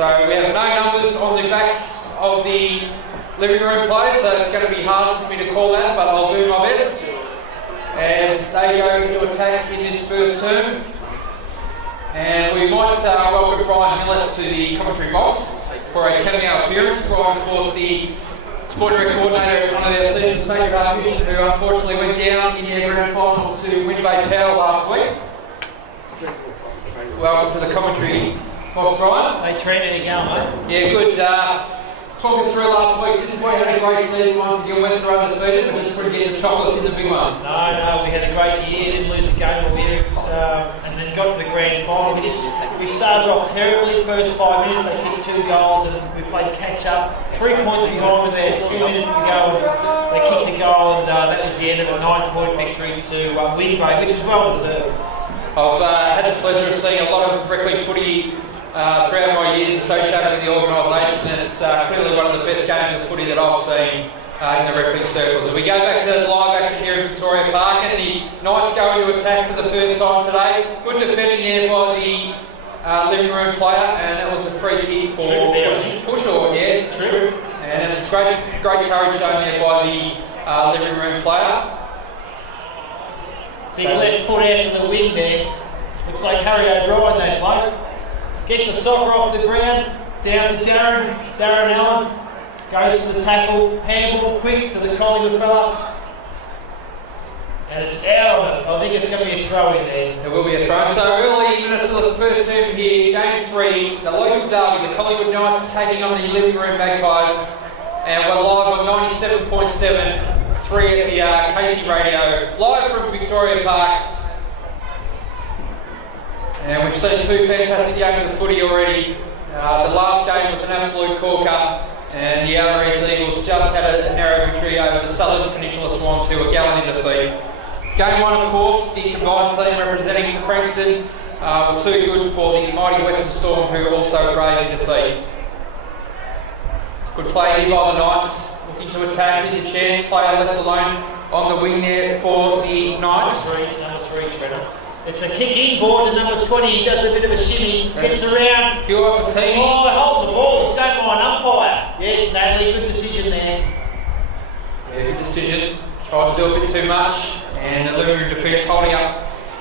So we have no numbers on the back of the living room players, so it's going to be hard for me to call that, but I'll do my best as they go into attack in this first term. And we might welcome Brian Millett to the commentary box for a cameo appearance. Brian, of course, the sport direct coordinator of one of our teams, Sacred Heart Mission, who unfortunately went down in their grand final to win Bay Power last week. Welcome to the commentary box, Brian. Hey, Trent, how you going, mate? Yeah, good. Talk us through last week. This is why you had a great season once again. Went through undefeated, but just couldn't get the chocolates is a big one. No, we had a great year. Didn't lose a game or lyrics, and then got to the grand final. We started off terribly. First 5 minutes, they kicked 2 goals, and we played catch up. 3 points behind with there, 2 minutes to go, and they kicked the goal, and that was the end of a 9-point victory to win Bay, which was well deserved. I've had the pleasure of seeing a lot of Reclink Footy throughout my years associated with the organisation, and it's clearly one of the best games of footy that I've seen in the Reclink circles. And we go back to live action here in Victoria Park, and the Knights go into attack for the first time today. Good defending there by the living room player, and that was a free kick for Pushaw, yeah. True. And it's great courage shown there by the living room player. Big left foot out to the wind there. Looks like Harry O'Brien, that bloke. Gets the soccer off the ground, down to Darren Allen, goes to the tackle, handball quick to the Collingwood fella, and it's out of it. I think it's going to be a throw in there. There will be a throw. So early minutes of the first term here, game 3, the local derby, the Collingwood Knights taking on the Livingroom Magpies, and we're live on 97.7, 3SER, Casey Radio, live from Victoria Park. And we've seen 2 fantastic games of footy already. The last game was an absolute corker, and the Outer East Eagles just had a narrow victory over the Southern Peninsula Swans, who were gallant in defeat. Game 1, of course, the combined team representing Frankston were too good for the mighty Western Storm, who were also brave in defeat. Good play here by the Knights, looking to attack. Here's a chance, player left alone on the wing there for the Knights. Number 3, Trevor. It's a kick inboard to number 20. He does a bit of a shimmy, gets around. Pure Patini. Oh, hold the ball. Don't mind umpire. Yes, Natalie, good decision there. Yeah, good decision. Tried to do a bit too much, and the living room defence holding up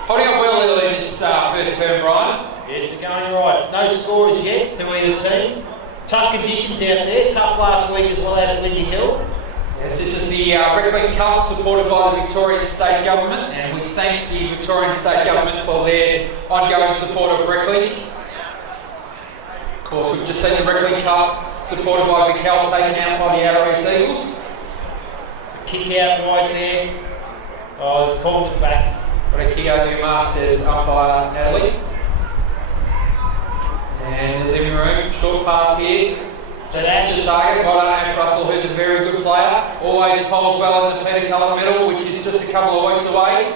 well early in this first term, Brian. Yes, they're going right. No scores yet to either team. Tough conditions out there. Tough last week as well out at Windy Hill. Yes, this is the Reclink Cup supported by the Victorian State Government, and we thank the Victorian State Government for their ongoing support of Reclink. Of course, we've just seen the Reclink Cup supported by Vic Health taken out by the Outer East Eagles. It's a kick out right there. Oh, they've called it back. Got a kick over your mark, says umpire Natalie. And the living room, short pass here. So that's the target. Well done, Ash Russell, who's a very good player. Always polls well in the Peter Colour medal, which is just a couple of weeks away.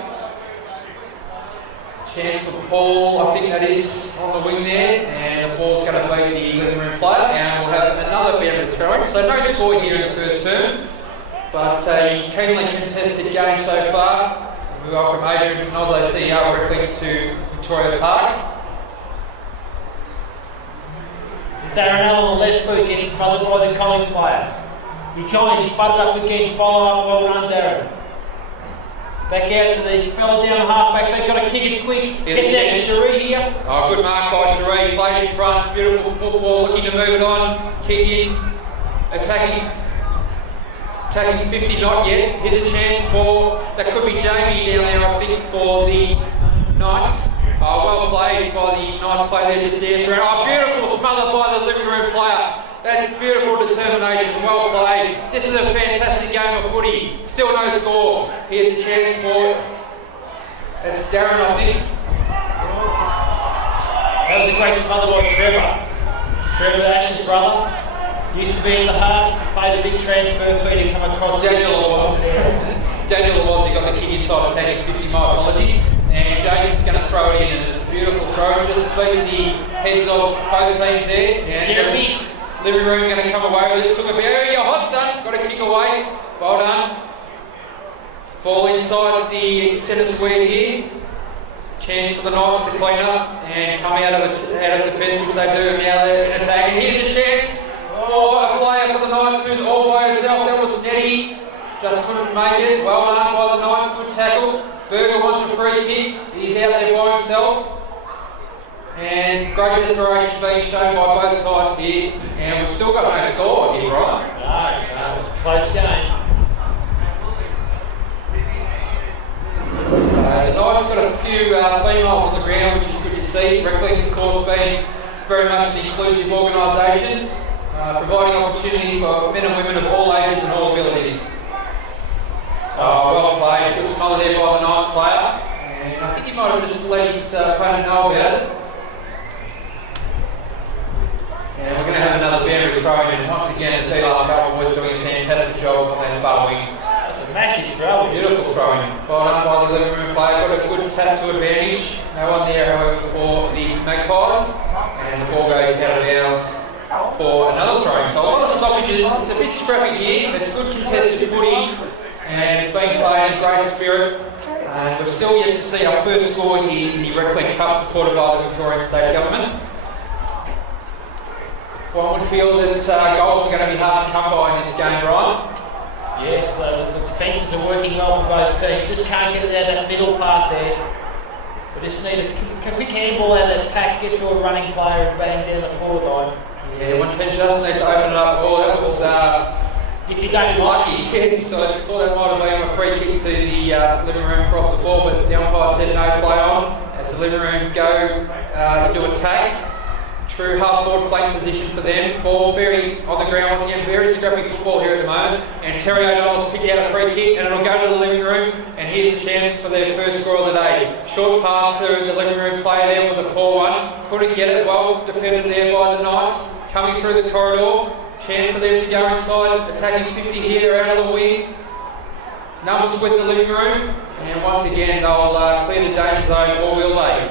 Chance for Paul, I think that is on the wing there, and the ball's going to beat the living room player, and we'll have another bit of throwing. So no score here in the first term, but a keenly contested game so far. We welcome Adrian Canozzo, CEO of Reclink, to Victoria Park. Darren Allen on the left boot gets smothered by the Collingwood player. Behind, he's butted up again, follow up, well done Darren. Back out to the fella down the half-back, they've got to kick it quick. Gets out to Cherie here. Oh, good mark by Cherie, played in front, beautiful football, looking to move it on, kick in, attacking 50, not yet. Here's a chance for, that could be Jamie down there, I think, for the Knights. Well played by the Knights player there, just dancing around. Oh, beautiful smother by the living room player. That's beautiful determination, well played. This is a fantastic game of footy. Still no score. Here's a chance for, it's Darren, I think. That was a great smother by Trevor. Trevor, Ash's brother. Used to be in the Hearts, played a big transfer fee to come across. Daniel was. Daniel was, he got the kick inside attacking 50, my apologies. And Jason's going to throw it in, and it's a beautiful throw. Just beat the heads of both teams there. And Jeremy. Living room going to come away with it. Took a berry, you're hot, son. Got to kick away. Well done. Ball inside the centre square here. chance for the Knights to clean up and come out of defence, which they do, and now they're in attack. And here's a chance for a player for the Knights who's all by herself. That was Nettie, just couldn't make it. Well done by the Knights, good tackle. Berger wants a free kick, he's out there by himself. And great desperation being shown by both sides here. And we've still got no score here, Brian. No, it's a close game. The Knights got a few females on the ground, which is good to see. Reclink, of course, being very much an inclusive organisation, providing opportunity for men and women of all ages and all abilities. Well played, good smother there by the Knights player. And I think he might have just let his opponent know about it. And we're going to have another boundary throw in. Once again, the last couple boys doing a fantastic job on that far wing. That's a massive throw. Beautiful throwing. Well done by the Livingroom player. Got a good tap to advantage. No one there, however, for the Magpies. And the ball goes out of bounds for another throwing. So a lot of stoppages. It's a bit scrappy here. It's good contested footy. And it's being played in great spirit. And we're still yet to see our first score here in the Reclink Cup, supported by the Victorian State Government. One would feel that goals are going to be hard to come by in this game, Brian. Yes, the defences are working well for both teams. Just can't get it out of that middle part there. We just need a quick handball out of that pack, get to a running player and bang down the forward line. Yeah, one team just needs to open it up. Oh, that was if you don't lucky. Yes, so I thought that might have been a free kick to the Livingroom for off the ball, but the umpire said no, play on. As the Livingroom go into attack. True half-forward flank position for them. Ball very on the ground once again. Very scrappy football here at the moment. And Terry O'Donnell's picked out a free kick and it'll go to the Livingroom. And here's a chance for their first score of the day. Short pass to the Livingroom player there was a poor one. Couldn't get it. Well defended there by the Knights. Coming through the corridor. Chance for them to go inside. Attacking 50 here. They're out of the wing. Numbers with the Livingroom. And once again they'll clear the danger zone, or will they?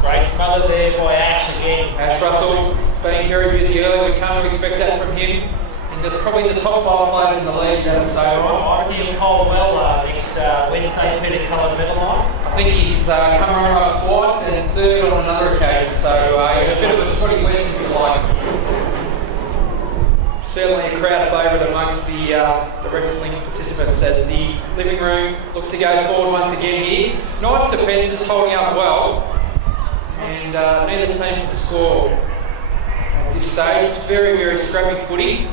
Great smother there by Ash again. Ash Russell being very busy early. We can't expect that from him. Probably in the top 5 players in the league, you have to say, right? I reckon he'll call well next Wednesday, Peter Coloured medal line. I think he's come runner-up twice and third on another occasion, so he's a bit of a spotty western, if you like. Certainly a crowd favourite amongst the Reclink participants as the Livingroom look to go forward once again here. Knights defence is holding up well. And neither team can score at this stage. It's very, very scrappy footy.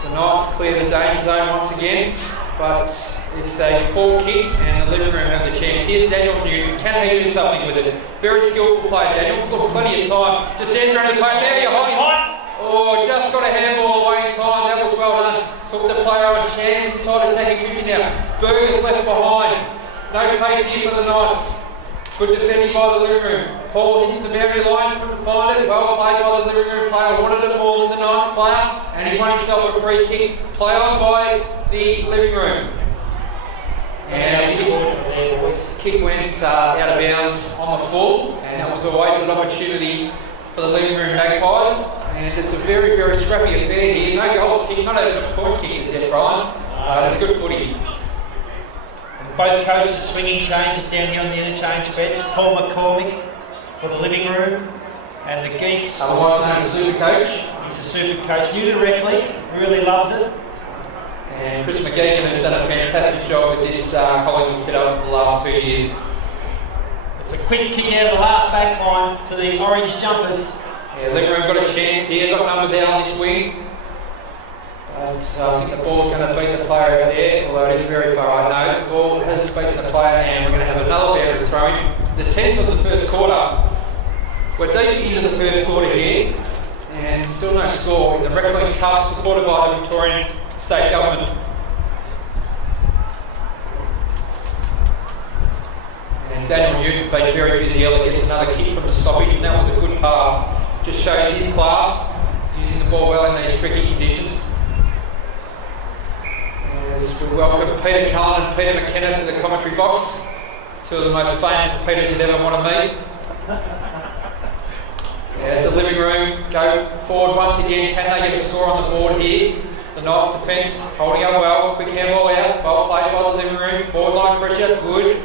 So Knights clear the danger zone once again, but it's a poor kick and the Livingroom have the chance. Here's Daniel Newton. Can he do something with it? Very skillful player, Daniel. Look, plenty of time. Just dance around the play. Now you're hot. Oh, just got a handball away in time. That was well done. Took the player on a chance inside attacking 50 now. Berger's left behind. No pace here for the Knights. Good defending by the Livingroom. Paul hits the boundary line, couldn't find it. Well played by the Livingroom player, wanted it more than the Knights player, and he won himself a free kick. Play on by the Livingroom. And the kick went out of bounds on the full, and that was a wasted opportunity for the Livingroom Magpies. And it's a very, very scrappy affair here. No goals kicked, not even a point kick as yet, Brian. It's good footy. Both coaches swinging changes down here on the interchange bench. Paul McCormick for the Livingroom and the Geeks. Otherwise known as Super Coach. He's a super coach. New to Reclink, really loves it. And Chris McGeegan has done a fantastic job with this Collingwood setup for the last 2 years. It's a quick kick out of the half-back line to the orange jumpers. Yeah, Livingroom got a chance here, got numbers out on this wing. But I think the ball's going to beat the player out there, although it is very far. I know the ball has beaten the player, and we're going to have another boundary throwing. The 10th of the first quarter. We're deep into the first quarter here, and still no score in the Reclink Cup, supported by the Victorian State Government. And Daniel Newton being very busy early, gets another kick from the stoppage, and that was a good pass. Just shows his class, using the ball well in these tricky conditions. As we welcome Peter Cullen and Peter McKenna to the commentary box, two of the most famous Peters you'd ever want to meet. As the Livingroom go forward once again, can they get a score on the board here? The Knights defence holding up well, quick handball out, well played by the Livingroom, forward line pressure, good.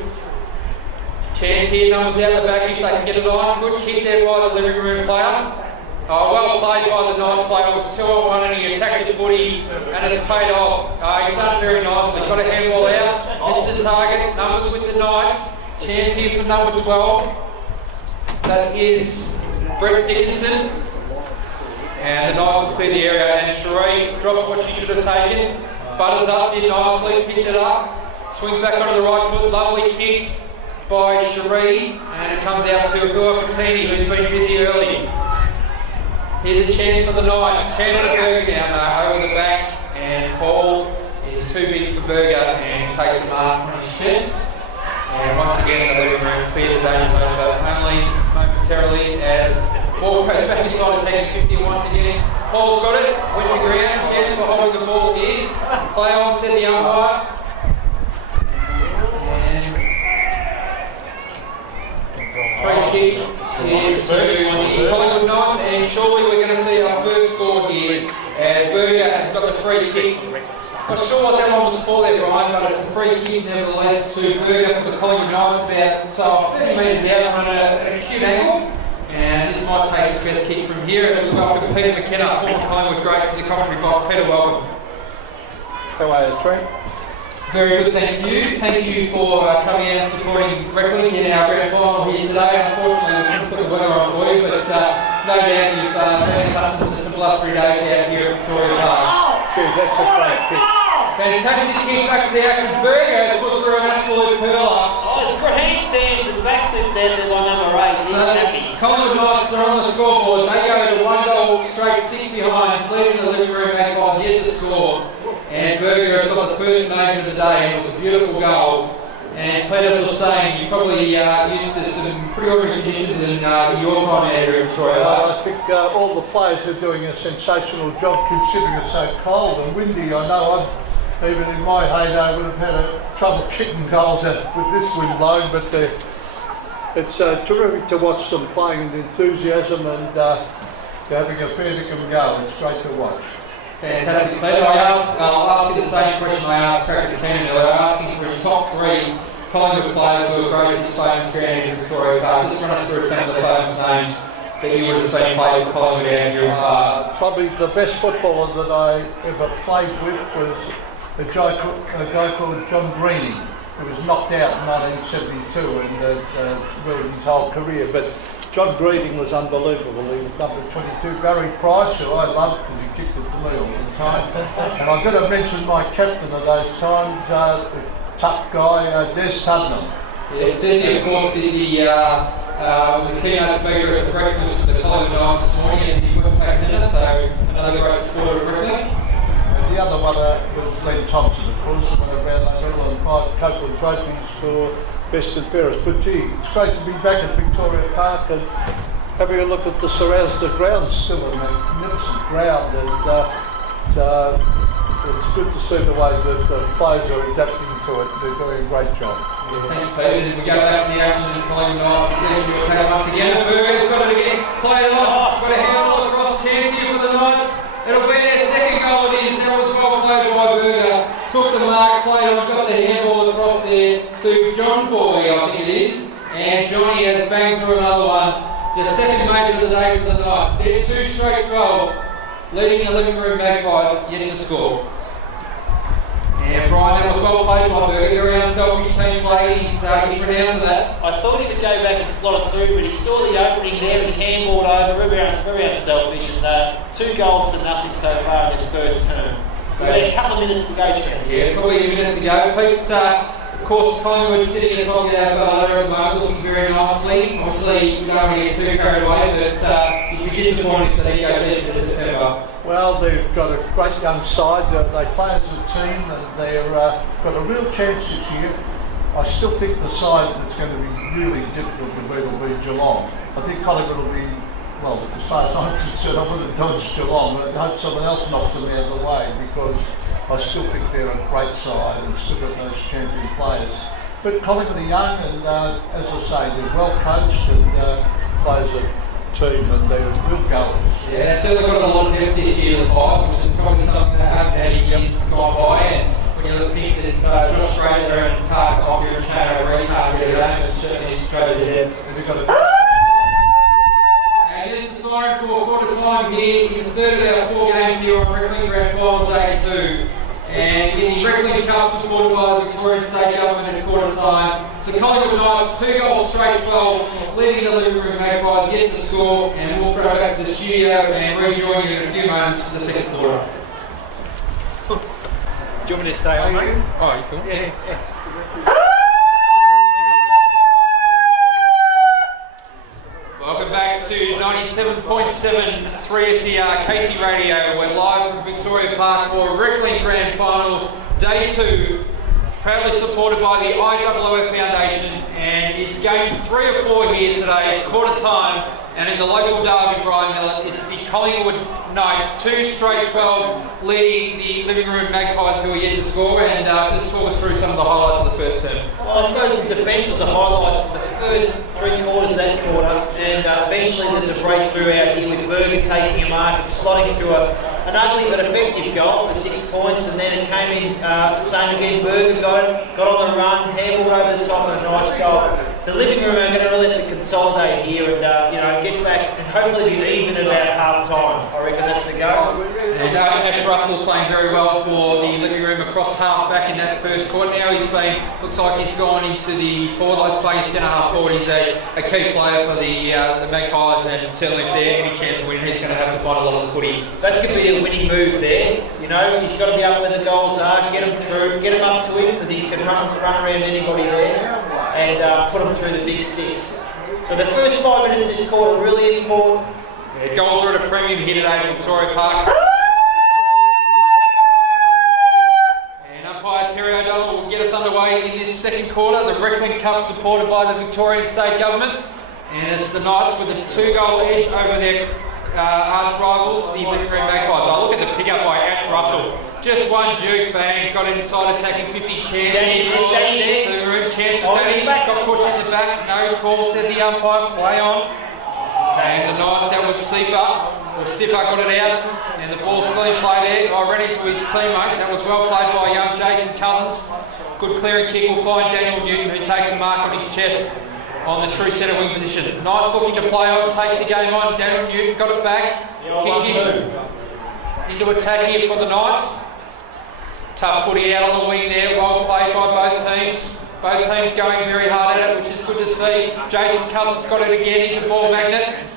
Chance here, numbers out the back if they can get it on. Good kick there by the living room player. Well played by the Knights player. It was 2-on-1 and he attacked the footy and it's paid off. He's done very nicely. Got a handball out. This is the target. Numbers with the Knights. Chance here for number 12. That is Brett Dickinson. And the Knights will clear the area. And Sheree drops what she should have taken. Butters up, did nicely, picked it up. Swings back onto the right foot. Lovely kick by Sheree. And it comes out to Hua Patini, who's been busy early. Here's a chance for the Knights. Chance for Berger now, over the back. And Paul is too big for Berger and takes a mark on his chest. And once again, the living room clear the danger zone, but only momentarily as ball goes back inside attacking 50 once again. Paul's got it, went to ground, chance for holding the ball here. Play on, said the umpire. And free kick here to the Collingwood Knights, and surely we're going to see our first score here as Berger has got the free kick. Not sure what that one was for there, Brian, but it's a free kick nevertheless to Berger for the Collingwood Knights about 30 metres out on an acute angle. And this might take his best kick from here as we welcome Peter McKenna, former Collingwood great, to the commentary box. Peter, welcome. How are you, Trent? Very good, thank you. Thank you for coming out and supporting Reclink in our grand final here today. Unfortunately, we couldn't put the weather on for you, but no doubt you've been accustomed to some blustery days out here at Victoria Park. Gee, that's a great kick. Fantastic kick back to the action. Berger put through an absolute pearler. It's for handstands and backflips out there by number 8. He's happy. Collingwood Knights are on the scoreboard. They go to 1 goal straight, 6 behind, leading the living room Magpies yet to score. And Berger has got the first major of the day. It was a beautiful goal. And Peter, as I was saying, you're probably used to some pretty ordinary conditions in your time out here in Victoria. I think all the players are doing a sensational job considering it's so cold and windy. I know even in my heyday would have had trouble kicking goals with this wind blowing, but it's terrific to watch them playing in enthusiasm and having a fair dinkum go. It's great to watch. Fantastic, Peter. I'll ask you the same question I asked Crackers Cannon earlier. I'm asking for his top 3 Collingwood players who have graced this famous ground in Victoria Park. Just run us through some of the famous names that you would have seen play for Collingwood out here in the past. Probably the best footballer that I ever played with was a guy called John Greening, who was knocked out in 1972 and ruined his whole career. But John Greening was unbelievable. He was number 22. Barry Price, who I loved because he kicked it to me all the time. And I've got to mention my captain of those times, the tough guy, Des Tuddenham. Yes, Des, of course, was a keynote speaker at the breakfast for the Collingwood Knights this morning at the Westpac Centre, so another great supporter of Reclink. The other one was Len Thompson, of course, who won a Brownlow medal and 5 Copeland trophies for best and fairest. But gee, it's great to be back at Victoria Park and having a look at the surrounds. The ground's still a magnificent ground, and it's good to see the way that the players are adapting to it. They're doing a great job. Thanks, Peter. We go back to the action in Collingwood Knights. Again, we'll take it once again. Berger's got it again. Played on. Got a handball across. Chance here for the Knights. It'll be their second goal it is. That was well played by Berger. Took the mark, played on, got the handball across there to John Corley, I think it is. And Johnny has banged through another one. The second major of the day for the Knights. They're 2 straight 12, leading the living room Magpies yet to score. And Brian, that was well played by Berger. Around selfish team play, he's renowned for that. I thought he would go back and slot it through, but he saw the opening there and he handballed over, very unselfish, and 2 goals to nothing so far in his first term. We've got a couple of minutes to go, Trent. Yeah, probably a minute to go. Pete, of course, Collingwood sitting atop our ladder at the moment, looking very nicely. Obviously, you don't want to get too carried away, but you'd be disappointed if they didn't go deep in September. Well, they've got a great young side. They play as a team, and they've got a real chance this year. I still think the side that's going to be really difficult to beat will be Geelong. I think Collingwood will be, well, as far as I'm concerned, I wouldn't dodge Geelong. I hope someone else knocks them out of the way, because I still think they're a great side and still got those champion players. But Collingwood are young, and as I say, they're well coached and plays a team, and they're good goals. Yeah, they've certainly got a lot of depth this year, the Pies, which is probably something that haven't had in years gone by. And you think that Josh Fraser and Tark Coffee and Chano really can't get it home, it certainly shows it is. And here's the siren for quarter time here in the third of our 4 games here on Reclink Grand Final Day 2. And in the Reclink Cup supported by the Victorian State Government at quarter time, it's the Collingwood Knights, 2 goals straight 12, leading the Livingroom Magpies yet to score, and we'll throw back to the studio and rejoin you in a few moments for the second quarter. Do you want me to stay on, mate? Oh, you feel? Yeah. Welcome back to 97.7 3SER Casey Radio. We're live from Victoria Park for Reclink Grand Final Day 2, proudly supported by the IWF Foundation, and it's game 3 or 4 here today. It's quarter time, and in the local derby, Brian Millett, it's the Collingwood Knights, 2 straight 12, leading the Livingroom Magpies who are yet to score. And just talk us through some of the highlights of the first term. Well, I suppose the defence was the highlights of the first 3 quarters of that quarter, and eventually there's a breakthrough out here with Berger taking a mark and slotting through an ugly but effective goal for 6 points, and then it came in the same again. Berger got on the run, handballed over the top, and a nice goal. The Livingroom are going to really have to consolidate here and get back and hopefully be even at about half time. I reckon that's the goal. And Ash Russell playing very well for the Livingroom across half back in that first quarter. Now looks like he's gone into the forward line, playing centre half forward. He's a key player for the Magpies, and certainly if they're any chance of winning, he's going to have to find a lot of the footy. That could be a winning move there. You know, he's got to be up where the goals are, get them through, get them up to him because he can run around anybody there and put them through the big sticks. So the first 5 minutes of this quarter are really important. Yeah, goals are at a premium here today at Victoria Park. And umpire Terry O'Donnell will get us underway in this second quarter. The Reclink Cup supported by the Victorian State Government. And it's the Knights with a 2-goal edge over their arch rivals, the Livingroom Magpies. I look at the pick-up by Ash Russell. Just one juke, bang, got inside attacking 50 chance. Danny there. The room chance for Danny, got pushed in the back, no call, said the umpire, play on. And the Knights, that was Sifa got it out, and the ball still in play there. I ran into his teammate, that was well played by young Jason Cousins. Good clearing kick will find Daniel Newton, who takes a mark on his chest on the true centre wing position. Knights looking to play on, take the game on. Daniel Newton got it back, kicking into attack here for the Knights. Tough footy out on the wing there, well played by both teams. Both teams going very hard at it, which is good to see. Jason Cousins got it again, he's a ball magnet.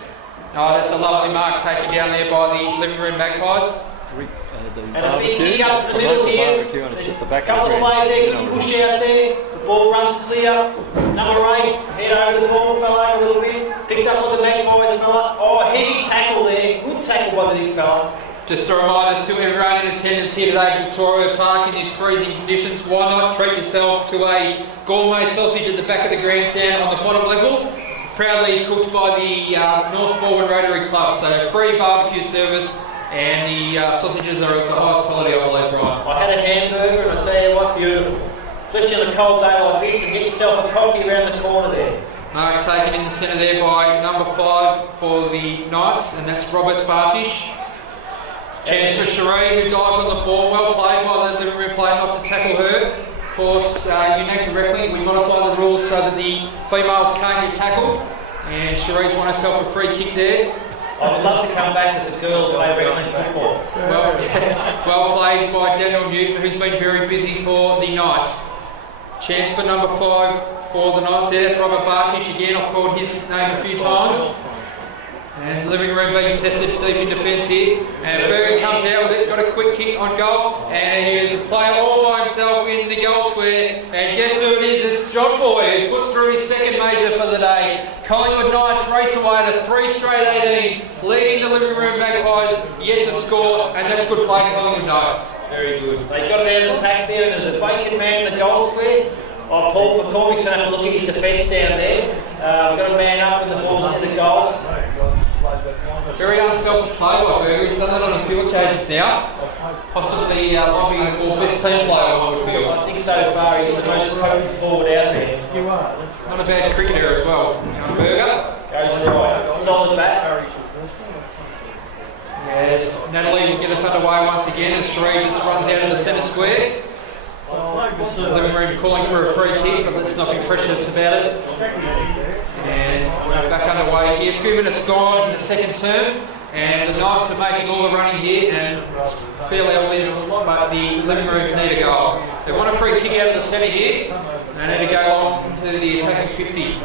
Oh, that's a lovely mark taken down there by the Livingroom Magpies. And a big kick up to the middle here. A couple of plays there, good push out there. The ball runs clear. Number 8, head over the ball, fell over a little bit. Picked up by the Magpies fella. Oh, heavy tackle there. Good tackle by the big fella. Just a reminder to everyone in attendance here today at Victoria Park in these freezing conditions, why not treat yourself to a gourmet sausage at the back of the grandstand on the bottom level, proudly cooked by the North Baldwin Rotary Club. So free barbecue service, and the sausages are of the highest quality, I believe, Brian. I had a hamburger, and I tell you what, beautiful. Especially on a cold day like this, and get yourself a coffee around the corner there. Mark taken in the centre there by number 5 for the Knights, and that's Robert Bartish. Chance for Cherie, who dives on the ball. Well played by the Livingroom player not to tackle her. Of course, unique to Reclink, we modify the rules so that the females can't get tackled. And Cherie's won herself a free kick there. I would love to come back as a girl and play Reclink football. Well played by Daniel Newton, who's been very busy for the Knights. Chance for number 5 for the Knights there. That's Robert Bartish again. I've called his name a few times. And Livingroom being tested deep in defence here. And Berger comes out with it, got a quick kick on goal. And he is a player all by himself in the goal square. And guess who it is? It's John Boy, who puts through his second major for the day. Collingwood Knights race away to 3 straight 18, leading the Livingroom Magpies yet to score. And that's good play, Collingwood Knights. Very good. They got it out of the pack there, and there's a vacant man in the goal square. Oh, Paul McCormick's going to have to look at his defence down there. Got a man up and the ball's in the goals. Very unselfish play by Berger. He's done that on a few occasions now. Possibly lobbying for best team player on the field. I think so far he's the most potent forward out there. Not a bad cricketer as well. Berger. Goes right. Solid bat. Yes, Natalie will get us underway once again as Cherie just runs out of the centre square. Livingroom calling for a free kick, but let's not be precious about it. And we're back underway here. A few minutes gone in the second term, and the Knights are making all the running here, and it's fairly obvious, but the Livingroom need a goal. They want a free kick out of the centre here, and they need to go long into the attacking 50.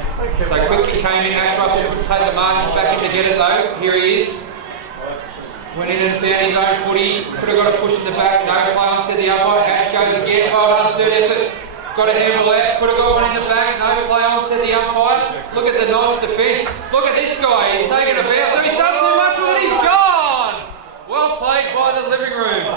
So quick kick came in, Ash Russell couldn't take the mark, back in to get it though. Here he is. Went in and found his own footy. Could have got a push in the back. No play on, said the umpire. Ash goes again. Well done, third effort. Got a handle out. Could have got one in the back. No play on, said the umpire. Look at the Knights' defence. Look at this guy. He's taken a bounce. So he's done too much with it. He's gone. Well played by the Livingroom.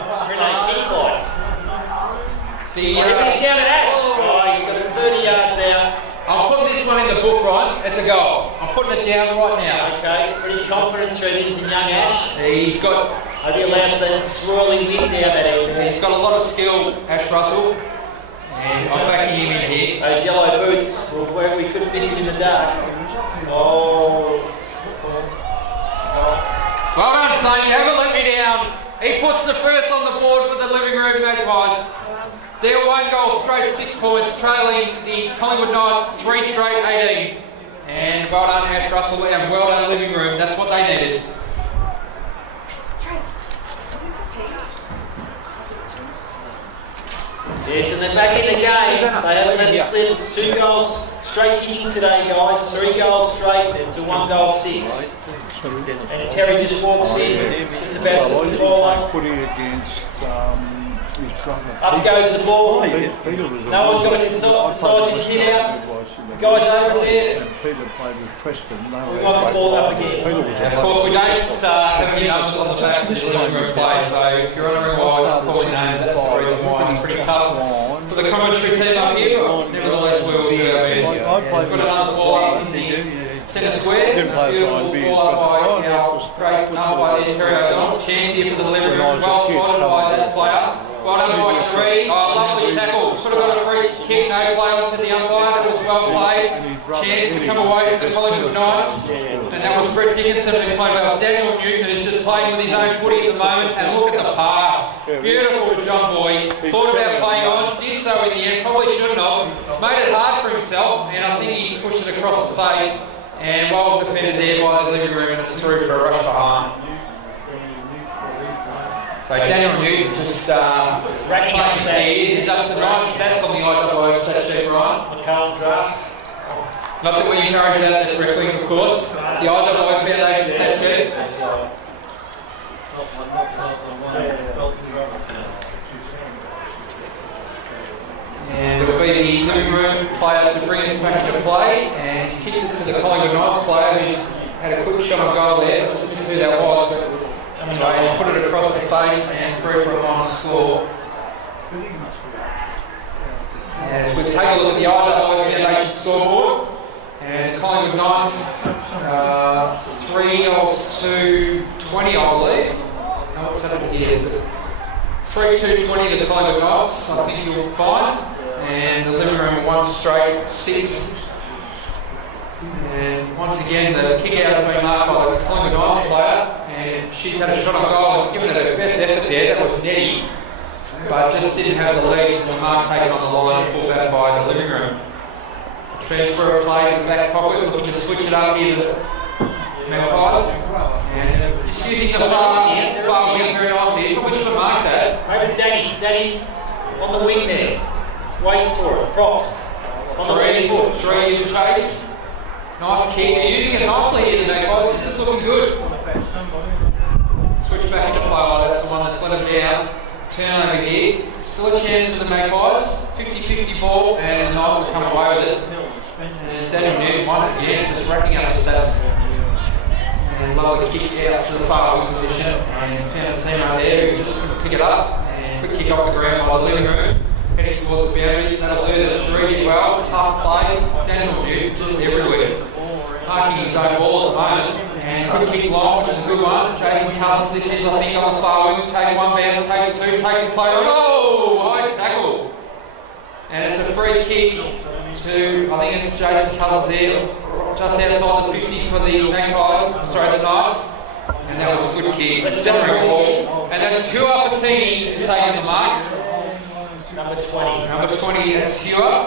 He's down at Ash. Oh, he's got it 30 yards out. I'm putting this one in the book, Ryan. It's a goal. I'm putting it down right now. Okay, pretty confident treaties in young Ash. He's got... Hope he allows that swirling wind down that end. He's got a lot of skill, Ash Russell. And I'm backing him in here. Those yellow boots, where we couldn't miss him in the dark. Oh. Well done, son. You haven't let me down. He puts the first on the board for the Livingroom Magpies. They're 1 goal straight, 6 points, trailing the Collingwood Knights 3 straight, 18. And well done, Ash Russell, and well done, Livingroom. That's what they needed. Yes, and they're back in the game. They haven't let it slip. It's 2 goals straight kicking today, guys. 3 goals straight to 1 goal 6. And Terry just walks in, just about to put the ball up. Footy against his brother. Up goes the ball. No one got a sizing kit out. The guys over there. And Peter played with Preston. We want the ball up again. Of course, we don't have any numbers on the back of the Livingroom play, so if you're wondering why I'm calling names, that's the reason why. It's pretty tough for the commentary team up here, but nevertheless, we will do our best. We've got another ball up in the centre square. Beautiful ball up by our great umpire there, Terry O'Donnell. Chance here for the Livingroom. Well spotted by that player. Well done by Shree. Oh, lovely tackle. Could have got a free kick. No play on to the umpire. That was well played. Chance to come away for the Collingwood Knights. And that was Brett Dickinson who's played well. Daniel Newton is just playing with his own footy at the moment. And look at the pass. Beautiful to John Boy. Thought about playing on. Did so in the end. Probably shouldn't have. Made it hard for himself. And I think he's pushed it across the face. And well defended there by the Livingroom. And it's through for a rush for harm. So Daniel Newton just racking up stats. He's up to 9 stats on the IWO stat sheet, Ryan. McCallum drafts. Not that we encourage that at Reclink, of course. It's the IWO Foundation stat sheet. And it will be the Livingroom player to bring it back into play, and he's kicked it to the Collingwood Knights player who's had a quick shot on goal there. I just missed who that was, but anyway, he's put it across the face and through for a minus score. As we take a look at the IWO Foundation scoreboard, and the Collingwood Knights 3 goals to 20, I believe. No, what's happened here? Is it 3-2-20 to the Collingwood Knights? I think you'll find. And the Livingroom 1 straight 6. And once again, the kick out has been marked by the Collingwood Knights player, and she's had a shot on goal and given it her best effort there. That was Nettie, but just didn't have the legs, and the mark taken on the line, full back by the Livingroom. Transfer of play in the back pocket, looking to switch it up here to the Magpies. And just using the far wing very nicely. Probably should have marked that. Maybe Danny on the wing there. Waits for it. Props. On the left foot. Shree is chase. Nice kick. They're using it nicely here, the Magpies. This is looking good. Switch back into play. That's the one that's let him down. Turn over here. Still a chance for the Magpies. 50-50 ball, and the Knights will come away with it. And Daniel Newton once again just racking up the stats. And lovely kick out to the far wing position, and found a teammate there who just couldn't pick it up. And quick kick off the ground by the Livingroom, heading towards the boundary. That'll do that. Shree did well. Tough play. Daniel Newton just everywhere, marking his own ball at the moment. And quick kick long, which is a good one. Jason Cousins, this is I think on the far wing. Takes one bounce, takes two, takes the play on. Oh, high tackle. And it's a free kick to, I think it's Jason Cousins there, just outside the 50 for the Magpies, sorry, the Knights. And that was a good kick, centering ball. And that's Tuapatini who's taking the mark. Number 20. Number 20, that's Hewer.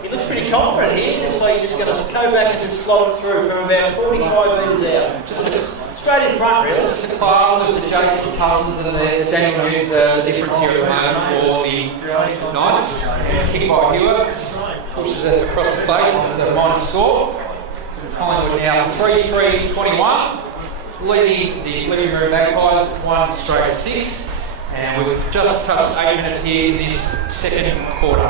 He looks pretty confident here. He looks like he's just going to go back and just slot it through from about 45 metres out. Just straight in front, really. Just the class of the Jason Cousins and the Daniel Newton's the difference here at the moment for the Knights. And kick by Hewer, pushes it across the face, it's a minus score. Collingwood now 3-3-21, leading the Livingroom Magpies 1-6. And we've just touched 8 minutes here in this second quarter.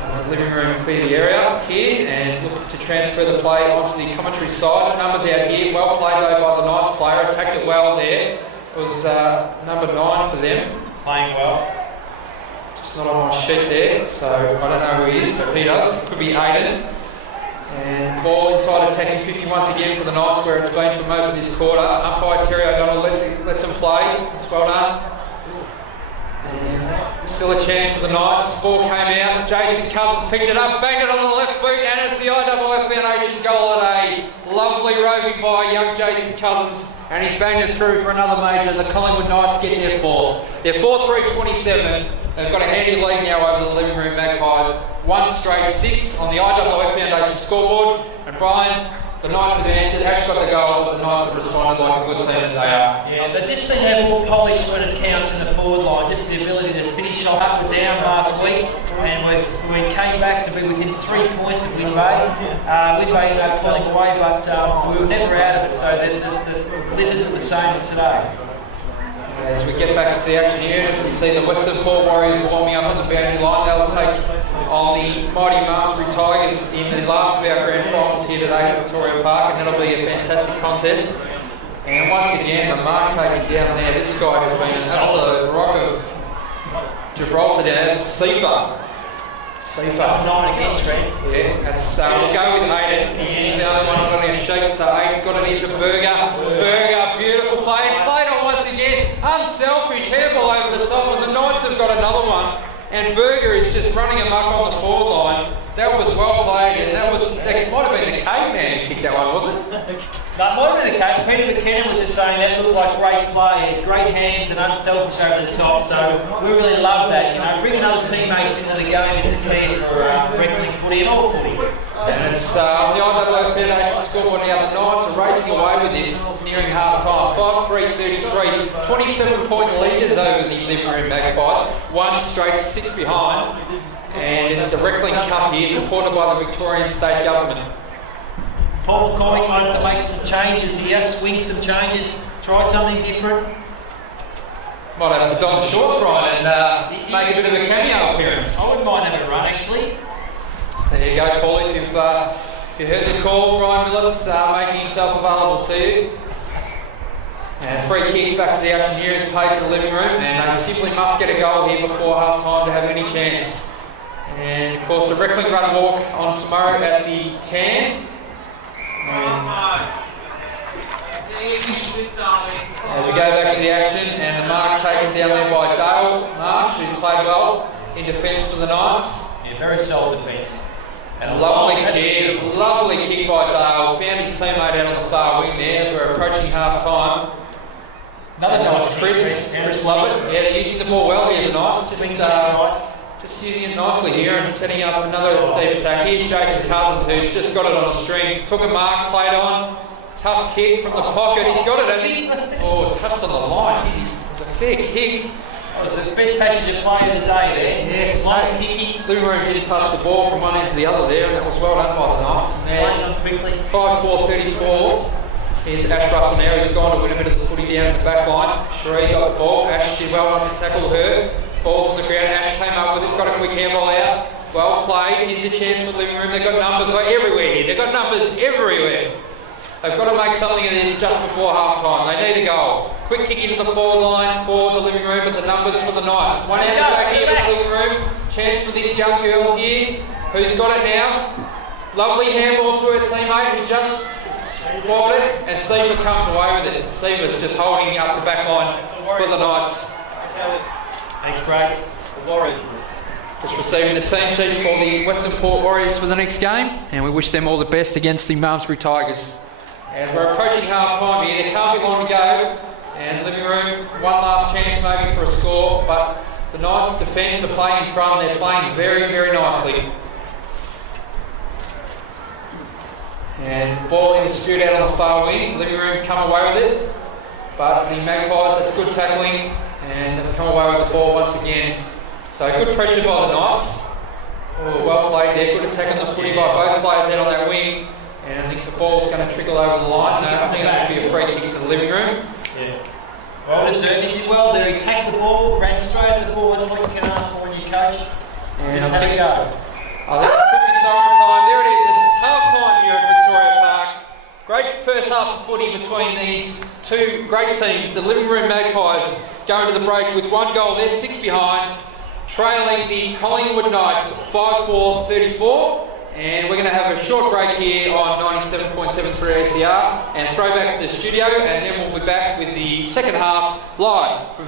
As the Livingroom clear the area here and look to transfer the play onto the commentary side. Numbers out here, well played though by the Knights player, attacked it well there. It was number 9 for them. Playing well. Just not on my sheet there, so I don't know who he is, but he does. Could be Aiden. And ball inside attacking 50 once again for the Knights, where it's been for most of this quarter. Umpire Terry O'Donnell lets him play. It's well done. And still a chance for the Knights. Ball came out. Jason Cousins picked it up, banged it on the left boot, and it's the IWF Foundation goal of the day. Lovely roving by young Jason Cousins, and he's banged it through for another major. The Collingwood Knights get their fourth. They're 4-3-27. They've got a handy lead now over the Livingroom Magpies. 1-6 on the IWF Foundation scoreboard. And Brian, the Knights have answered. Ash got the goal, but the Knights have responded like a good team that they are. Yeah, they just seem to have more polish when it counts in the forward line. Just the ability to finish off up and down last week. And we came back to be within 3 points of Winbay. Winbay ended up pulling away, but we were never out of it. So the Lizards are the same today. As we get back to the action here, we see the Western Port Warriors warming up on the boundary line. They'll take on the mighty Malmesbury Tigers in the last of our grand finals here today at Victoria Park, and that'll be a fantastic contest. And once again, the mark taken down there. This guy has been an absolute rock of Gibraltar down. That's Sifa. 9 again, Trent. Yeah, that's we'll go with Aiden. He's the only one on our sheet. So Aiden got it into Berger. Berger, beautiful play. Played on once again. Unselfish handball over the top, and the Knights have got another one. And Berger is just running amok on the forward line. That was well played, and that might have been the caveman who kicked that one, was it? That might have been the case. Peter McKenna was just saying that looked like great play, great hands and unselfish over the top. So we really love that. You know, bringing other teammates into the game is the key for Reclink Footy and all footy. And it's on the IWF Foundation scoreboard now. The Knights are racing away with this, nearing half time. 5-3-33, 27-point leaders over the Livingroom Magpies. 1-6 behind. And it's the Reclink Cup here, supported by the Victorian State Government. Paul McCormick might have to make some changes here, swing some changes, try something different. Might have to don the shorts, Brian, and make a bit of a cameo appearance. I wouldn't mind having a run, actually. There you go, Paul. If you've heard the call, Brian Millet's making himself available to you. And free kick back to the action here is paid to the Livingroom, and they simply must get a goal here before half time to have any chance. And of course, the Reclink run and walk on tomorrow at the Tan. As we go back to the action, and the mark taken down there by Dale Marsh, who's played well in defence for the Knights. Yeah, very solid defence. And a lovely kick by Dale. Found his teammate out on the far wing there as we're approaching half time. Another nice Chris Lovett. Yeah, they're using the ball well here, the Knights. Just using it nicely here and setting up another deep attack. Here's Jason Cousins, who's just got it on a string. Took a mark, played on. Tough kick from the pocket. He's got it, has he? Oh, touched on the line. It was a fair kick. That was the best passenger play of the day there. Yes, Light kicking. Livingroom did touch the ball from one end to the other there, and that was well done by the Knights. Playing on quickly. 5-4-34. Here's Ash Russell now. He's gone to win a bit of the footy down in the back line. Sheree got the ball. Ash did well not to tackle her. Ball's on the ground. Ash came up with it. Got a quick handball out. Well played. Here's a chance for Livingroom. They've got numbers everywhere here. They've got numbers everywhere. They've got to make something of this just before half time. They need a goal. Quick kick into the forward line for the Livingroom, but the numbers for the Knights. One out the back here for the Livingroom. Chance for this young girl here, who's got it now. Lovely handball to her teammate who just scored it, and Sifa comes away with it. Sifa's just holding up the back line for the Knights. Thanks, Brad. The Warriors. Just receiving the team sheet for the Western Port Warriors for the next game, and we wish them all the best against the Malmesbury Tigers. And we're approaching half time here. There can't be long to go, and Livingroom, one last chance maybe for a score, but The Knights' defence are playing in front. They're playing very, very nicely. And the ball in the spirit out on the far wing. Livingroom come away with it. But the Magpies, that's good tackling. And they've come away with the ball once again. So good pressure by the Knights. Oh, well played there. Good attack on the footy by both players out on that wing. And I think the ball's going to trickle over the line. No, I think it will be a free kick to the Livingroom. Yeah. Well deserved. He did well there. He tacked the ball, ran straight at the ball. That's what you can ask for when you coach. And Just I think have a go. it could be siren time. There it is. It's half time here at Victoria Park. Great first half of footy between these two great teams. The Livingroom Magpies going to the break with 1 goal. They're 6 behinds, trailing the Collingwood Knights 5-4-34. And we're going to have a short break here on 97.73 ACR and throw back to the studio, and then we'll be back with the second half live.